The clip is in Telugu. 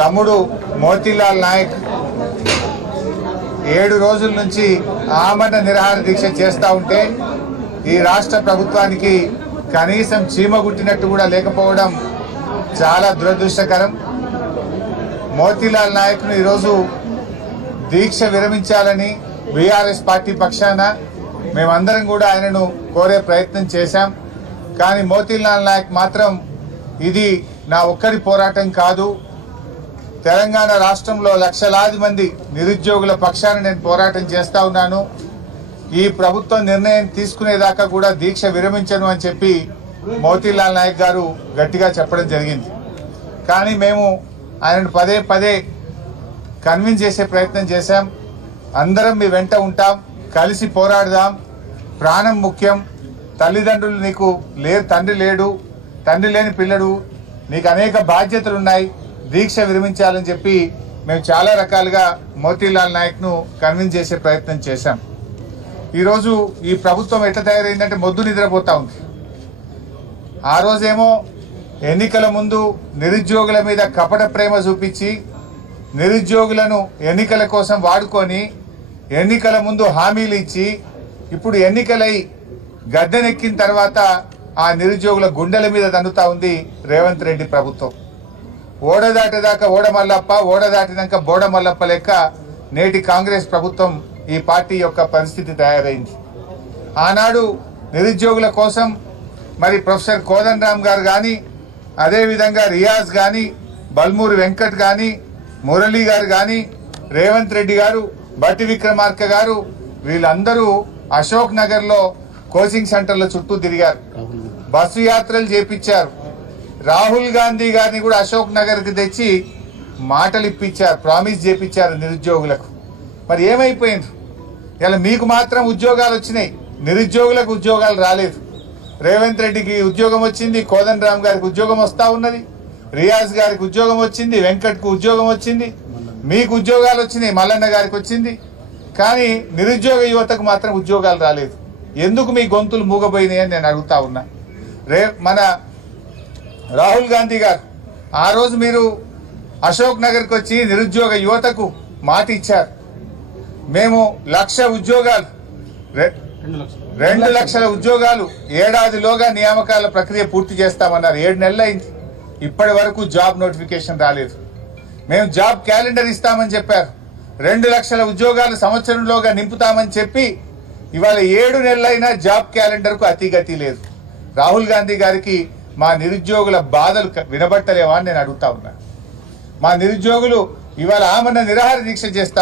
తమ్ముడు మోతీలాల్ నాయక్ 7 రోజుల నుంచి ఆమరణ నిరాహార దీక్ష చేస్తూ ఉంటే ఈ రాష్ట్ర ప్రభుత్వానికి కనీసం చీమ గుట్టినట్టు కూడా లేకపోవడం చాలా దురదృష్టకరం. మోతీలాల్ నాయక్ను ఈరోజు దీక్ష విరమించాలని బీఆర్ఎస్ పార్టీ పక్షాన మేమందరం కూడా ఆయనను కోరే ప్రయత్నం చేశాం. కానీ మోతీలాల్ నాయక్ మాత్రం ఇది నా ఒక్కరి పోరాటం కాదు, తెలంగాణ రాష్ట్రంలో లక్షలాది మంది నిరుద్యోగుల పక్షాన నేను పోరాటం చేస్తా ఉన్నాను, ఈ ప్రభుత్వం నిర్ణయం తీసుకునేదాకా కూడా దీక్ష విరమించను అని చెప్పి మోతీలాల్ నాయక్ గారు గట్టిగా చెప్పడం జరిగింది. కానీ మేము ఆయనను పదే పదే కన్విన్స్ చేసే ప్రయత్నం చేశాం. అందరం మీ వెంట ఉంటాం, కలిసి పోరాడదాం, ప్రాణం ముఖ్యం, తల్లిదండ్రులు నీకు లేరు, తండ్రి లేడు, తండ్రి లేని పిల్లడు, నీకు అనేక బాధ్యతలు ఉన్నాయి, దీక్ష విరమించాలని చెప్పి మేము చాలా రకాలుగా మోతీలాల్ నాయక్ను కన్విన్స్ చేసే ప్రయత్నం చేశాం. ఈరోజు ఈ ప్రభుత్వం ఎట్లా తయారైందంటే మొద్దు నిద్రపోతా ఉంది. ఆ రోజేమో ఎన్నికల ముందు నిరుద్యోగుల మీద కపట ప్రేమ చూపించి నిరుద్యోగులను ఎన్నికల కోసం వాడుకొని ఎన్నికల ముందు హామీలు ఇచ్చి ఇప్పుడు ఎన్నికలై గద్దెనెక్కిన తర్వాత ఆ నిరుద్యోగుల గుండెల మీద దండుతా ఉంది రేవంత్ రెడ్డి ప్రభుత్వం. ఓడ దాటేదాకా ఓడ మల్లప్ప, ఓడ దాటినాక బోడ మల్లప్ప లెక్క నేటి కాంగ్రెస్ ప్రభుత్వం ఈ పార్టీ యొక్క పరిస్థితి తయారైంది. ఆనాడు నిరుద్యోగుల కోసం మరి ప్రొఫెసర్ కోదండరామ్ గారు కానీ, అదేవిధంగా రియాజ్ కానీ, బల్మూరి వెంకట్ కానీ, మురళీ గారు కానీ, రేవంత్ రెడ్డి గారు, బట్టి విక్రమార్క గారు, వీళ్ళందరూ అశోక్ నగర్లో కోచింగ్ సెంటర్ల చుట్టూ తిరిగారు, బస్సు యాత్రలు చేపించారు. రాహుల్ గాంధీ గారిని కూడా అశోక్ నగర్కి తెచ్చి మాటలు ఇప్పించారు, ప్రామిస్ చేపించారు నిరుద్యోగులకు. మరి ఏమైపోయింది? ఇలా మీకు మాత్రం ఉద్యోగాలు వచ్చినాయి, నిరుద్యోగులకు ఉద్యోగాలు రాలేదు. రేవంత్ రెడ్డికి ఉద్యోగం వచ్చింది, కోదండరామ్ గారికి ఉద్యోగం వస్తూ ఉన్నది, రియాజ్ గారికి ఉద్యోగం వచ్చింది, వెంకట్కు ఉద్యోగం వచ్చింది, మీకు ఉద్యోగాలు వచ్చినాయి, మల్లన్న గారికి వచ్చింది. కానీ నిరుద్యోగ యువతకు మాత్రం ఉద్యోగాలు రాలేదు. ఎందుకు మీ గొంతులు మూగపోయినాయి అని నేను అడుగుతా ఉన్నా. మన రాహుల్ గాంధీ గారు ఆ రోజు మీరు అశోక్ నగర్కి వచ్చి నిరుద్యోగ యువతకు మాట ఇచ్చారు, మేము 1,00,000 ఉద్యోగాలు 2 లక్షల ఉద్యోగాలు ఏడాదిలోగా నియామకాల ప్రక్రియ పూర్తి చేస్తామన్నారు. 7 నెలలు అయింది, ఇప్పటి వరకు జాబ్ నోటిఫికేషన్ రాలేదు. మేము జాబ్ క్యాలెండర్ ఇస్తామని చెప్పారు, 2 లక్షల ఉద్యోగాలు సంవత్సరంలోగా నింపుతామని చెప్పి ఇవాళ 7 నెలలైనా జాబ్ క్యాలెండర్కు అతిగతి లేదు. రాహుల్ గాంధీ గారికి మా నిరుద్యోగుల బాధలు వినబట్టలేవా అని నేను అడుగుతా ఉన్నా. మా నిరుద్యోగులు ఇవాళ ఆమరణ నిరాహార దీక్ష చేస్తా